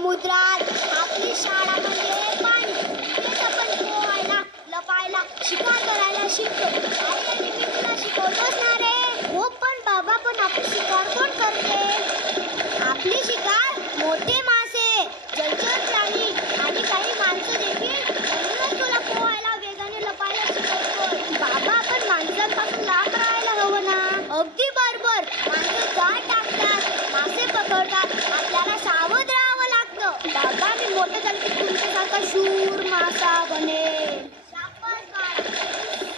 समुद्रात, आपली शाळा म्हणजे पाणी. तेच आपण पोहायला, लपायला, शिकार करायला शिकतो. आई मी तुला शिकवतोच ना रे. हो पण बाबा, पण आपली शिकार कोण करते? आपली शिकार मोठे मासे, जलचर प्राणी आणि काही माणसं देखील. म्हणूनच तुला पोहायला, वेगाने लपायला शिकवतोय. बाबा, आपण माणसांपासून लांब राहायला हवं ना. अगदी बरोबर. माणसं जाळ टाकतात, मासे पकडतात, आपल्याला सावध राहावं लागतं. बाबा, मी मोठं झालं की तुमच्यासारखा शूर मासा बनेल.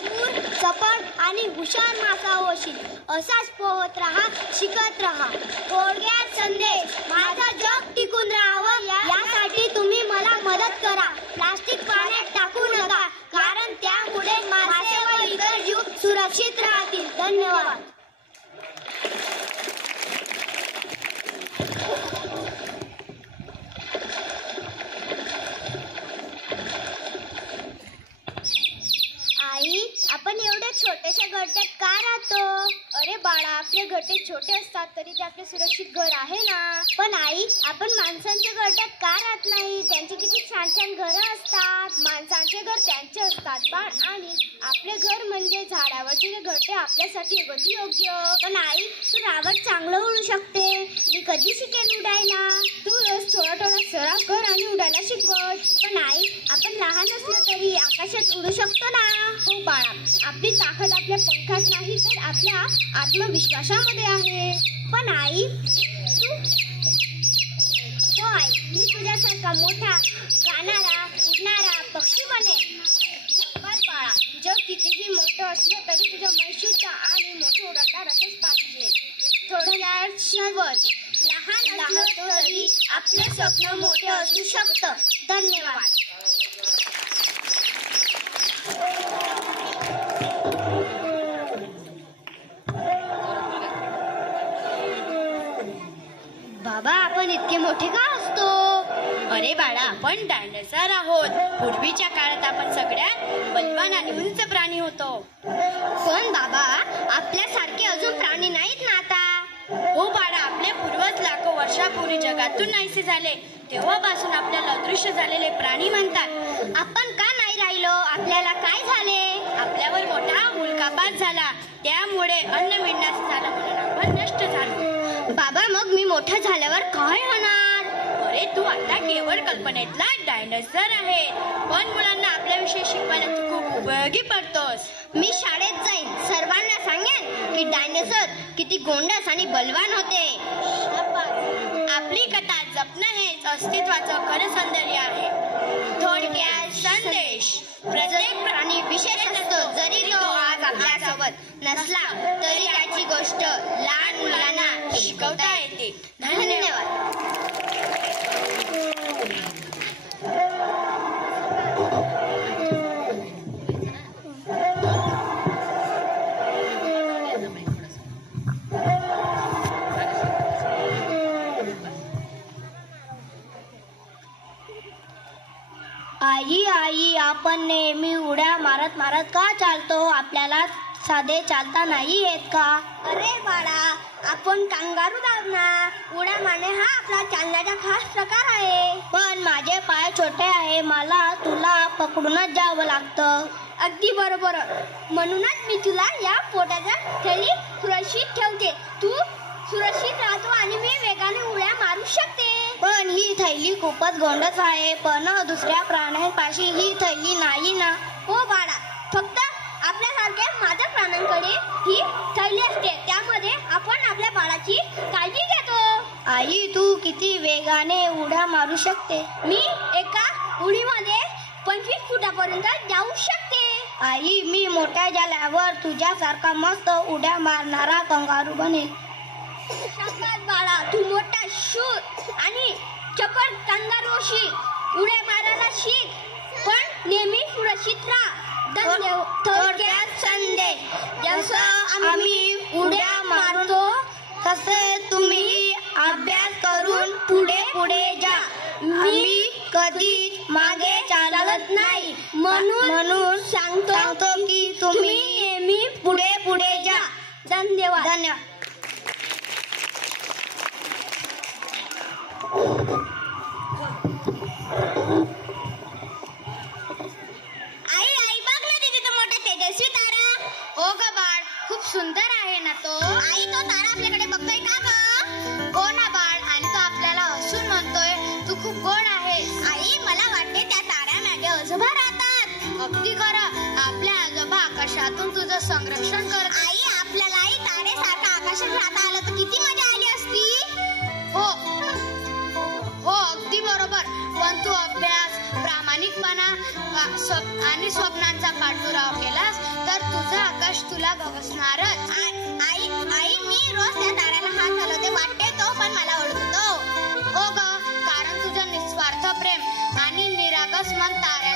शूर, चपळ आणि हुशार मासा होशील. असाच पोहत राहा, शिकत राहा. थोडक्यात संदेश, माझं जग टिकून राहावं यासाठी तुम्ही मला मदत करा. प्लास्टिक पाण्यात टाकू नका, कारण त्यामुळे मासे व इतर जीव सुरक्षित राहतील. धन्यवाद. आई, आपण एवढ्या छोट्याशा गड्ड्यात का राहतो? अरे बाळा, आपले गड्डे छोटे असतात तरी ते आपले सुरक्षित घर आहे ना. पण आई, आपण माणसांच्या गड्ड्यात का राहत नाही? त्यांचे किती छान छान घरं असतात. माणसांचे घर त्यांचे असतात बाळ, आणि आपले घर म्हणजे झाडावरचे गड्डे आपल्यासाठी अगदी योग्य. पण आई, तू रावत चांगलं उडू शकते. मी कधी शिकेन उडायला? तू रोज थोडा थोडा सराव कर आणि उडायला शिकवत. पण आई, आपण लहान असलो तरी आकाशात उडू शकतो ना. हो बाळा, आपली ताकद आपल्या पंखात नाही तर आपल्या आत्मविश्वासामध्ये आहे. पण आई, मी तुझ्यासारखा मोठा गाणारा, उडणारा पक्षी बनेन. पण बाळा, जग कितीही मोठं असलं तरी तुझं मन शुद्ध आणि मोठं उडणार असंच पाहिजे. थोडं वेळ शिकवत, लहान असलं तरी आपलं स्वप्न मोठे असू शकतं. धन्यवाद. बाबा, आपण इतके मोठे का असतो? अरे बाळा, आपण डायनासोर आहोत. पूर्वीच्या काळात आपण सगळ्यात बलवान आणि उंच प्राणी होतो. पण बाबा, आपल्यासारखे अजून प्राणी नाहीत ना आता. हो बाळा, आपले पूर्वज लाखो वर्षापूर्वी जगातून नाहीसे झाले, तेव्हापासून आपल्याला अदृश्य झालेले प्राणी म्हणतात. आपण का नाही राहिलो? आपल्याला काय झाले? आपल्यावर मोठा उल्कापात झाला, त्यामुळे अन्न मिळण्यास झालं म्हणून आपण नष्ट झालो. बाबा, मग मी मोठा झाल्यावर काय होणार? अरे, तू आता केवळ कल्पनेतला डायनासोर आहे, पण मुलांना आपल्याविषयी शिकवायला तू खूप उपयोगी पडतोस. मी शाळेत जाईन, सर्वांना सांगेन की डायनासोर किती गोंडस आणि बलवान होते. आपली कथा जपणं हेच अस्तित्वाचं खरं सौंदर्य आहे. थोडक्यात संदेश, प्रत्येक प्राणी विशेष असतो. जरी तो आज आपल्यासोबत नसला तरी त्याची गोष्ट लहान मुलांना शिकवता येते. धन्यवाद. आई, आपण नेहमी उड्या मारत मारत का चालतो? आपल्याला साधे चालता नाही येत का? अरे बाळा, आपण कांगारू आहोत ना. उड्या मारणे हा आपला चालण्याचा खास प्रकार आहे. पण माझे पाय छोटे आहे, मला तुला पकडूनच जावं लागतं. अगदी बरोबर. म्हणूनच मी तुला या पोटाच्या थैलीत सुरक्षित ठेवते. तू सुरक्षित राहतो आणि मी वेगाने उड्या मारू शकते. पण ही थैली खूपच गोंडस आहे. पण दुसऱ्या प्राण्यांपाशी ही थैली नाही ना. हो बाळा, फक्त आपल्यासारख्या माझ्या प्राण्यांकडे ही थैली असते. त्यामध्ये आपण आपल्या बाळाची काळजी घेतो. आई, तू किती वेगाने उड्या मारू शकते? मी एका उडीमध्ये 25 फुटापर्यंत जाऊ शकते. आई, मी मोठ्या झाल्यावर तुझ्यासारखा मस्त उड्या मारणारा कंगारू बनेल. शाबास बाळा, तू मोठा शूर आणि चपळ कंगारू होशील. उड्या मारायला शिक, पण नेहमी सुरक्षित राहा. थोडक्यात संदेश, जसं आम्ही उड्या मारतो तसे तुम्ही अभ्यास करून पुढे पुढे जा. मी कधीच मागे चालत नाही, म्हणून सांगतो की तुम्ही नेहमी पुढे पुढे जा. धन्यवाद. धन्यवाद. सुंदर आहे ना तो. आई तो तारा आपल्याकडे बघतोय का ग? हो ना बाळ, आणि तो आपल्याला हसून म्हणतोय तू खूप गोड आहेस. आई मला वाटते त्या ताऱ्यामागे आजोबा राहतात. अगदी खरं, आपल्या आजोबा आकाशातून तुझं संरक्षण करत. आई आपल्यालाही तारेसारखं आकाशात राहता आलं तर किती मजा आली असती. हो हो अगदी बरोबर. पण तू अभ्यास, प्रामाणिकपणा आणि स्वप्नांचा पाठपुरावा केलास तर तुझं आकाश तुला गवसणारच. आई आई मी रोज त्या ताऱ्याला हात हलवते, वाटते तो पण मला ओळखतो. हो ग, कारण तुझं निस्वार्थ प्रेम आणि निरागस मन ताऱ्या